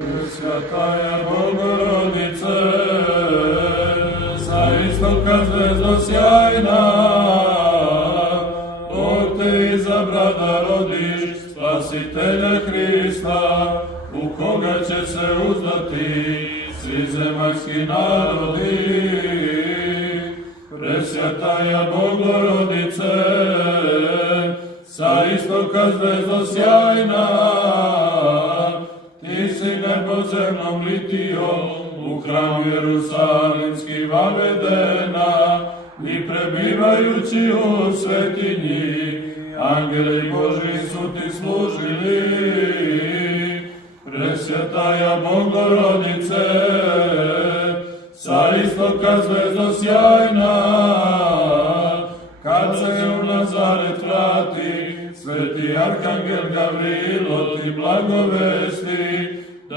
Svjataja Bogorodice, sa istoka zvezdo sjajna, Bog te izabra da rodiš Spasitelja Hrista, u koga će se uzdati svi zemaljski narodi. Presvjataja Bogorodice, sa istoka zvezdo sjajna, ti si nebozemnom litijom u hram Jerusalimski vavedena i prebivajući u svetinji, angeli Božji su ti služili. Presvjataja Bogorodice, sa istoka zvezdo sjajna, kad se u Nazaret vrati, sveti arhangel Gavrilo ti blagovesti,